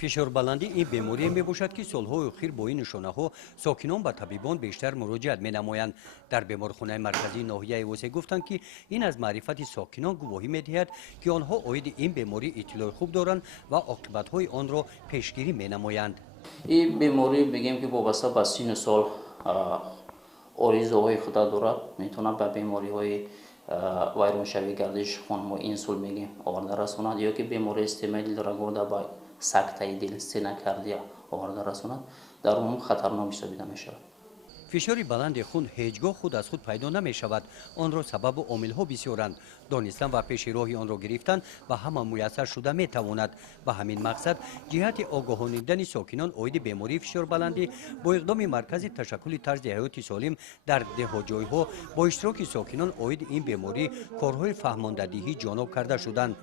фишорбаландӣ ин беморие мебошад ки солҳои охир бо ин нишонаҳо сокинон ба табибон бештар муроҷиат менамоянд. Дар беморхонаи марказии ноҳияи восе гуфтанд ки ин аз маърифати сокинон гувоҳӣ медиҳад ки онҳо оиди ин беморӣ иттилои хуб доранд ва оқибатҳои онро пешгирӣ менамоянд. این بیماری بگیم که وابسته به سن سال آرزوهای خود دارد، میتونه به بیماری های ویرانشوی گردش خون ما اینسول میگیم آورده رساند، یا که بیماری استیمای دل را گرده به سکته دل استنوکاردیا آورده رساند، در اون خطرناک حسابیده میشود. фишори баланди хун ҳеҷгоҳ худ аз худ пайдо намешавад. онро сабабу омилҳо бисёранд. донистан ва пеши роҳи онро гирифтан ба ҳама муяссар шуда метавонад. ба ҳамин мақсад ҷиҳати огоҳонидани сокинон оиди бемории фишорбаландӣ бо иқдоми маркази ташаккули тарзи ҳаёти солим дар деҳоҷойҳо бо иштироки сокинон оиди ин беморӣ корҳои фаҳмондадиҳӣ ҷоноб карда шуданд.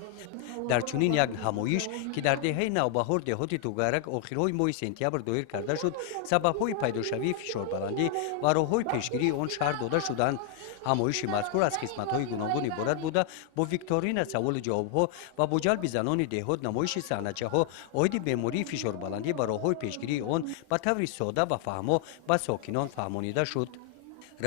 дар чунин як ҳамоиш ки дар деҳаи навбаҳор деҳоти тугарак охирҳои моҳи сентябр доир карда шуд, сабабҳои пайдошавии фишорбаландӣ ва роҳҳои пешгирии он шарҳ дода шуданд. ҳамоиши мазкур аз қисматҳои гуногун иборат буда бо викторина саволу ҷавобҳо ва бо ҷалби занони деҳот намоиши саҳначаҳо оиди бемории фишорбаландӣ ва роҳҳои пешгирии он ба таври сода ва фаҳмо ба сокинон фаҳмонида шуд.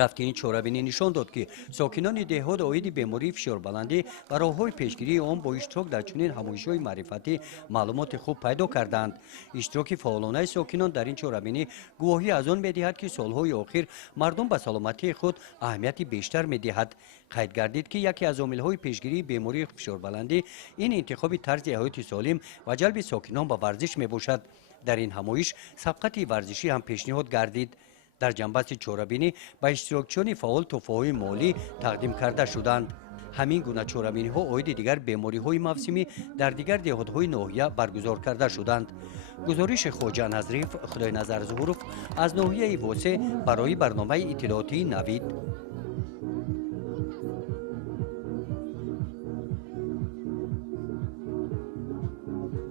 рафтини чорабинӣ нишон дод ки сокинони деҳот оиди бемории фишорбаландӣ ва роҳҳои пешгирии он бо иштирок дар чунин ҳамоишҳои маърифатӣ маълумоти хуб пайдо карданд. иштироки фаъолонаи сокинон дар ин чорабинӣ гувоҳӣ аз он медиҳад ки солҳои охир мардум ба саломатии худ аҳамияти бештар медиҳад. қайд гардид ки яке аз омилҳои пешгирии бемории фишорбаландӣ ин интихоби тарзи ҳаёти солим ва ҷалби сокинон ба варзиш мебошад. дар ин ҳамоиш сабқати варзишӣ ҳам пешниҳод гардид. дар ҷанбасти чорабинӣ ба иштирокчиёни фаъол тӯҳфаҳои молӣ тақдим карда шуданд. ҳамин гуна чорабиниҳо оиди дигар бемориҳои мавсимӣ дар дигар деҳотҳои ноҳия баргузор карда шуданд. гузориши хоҷа назриф, худойназар зуҳуров аз ноҳияи восе барои барномаи иттилоотии Навид.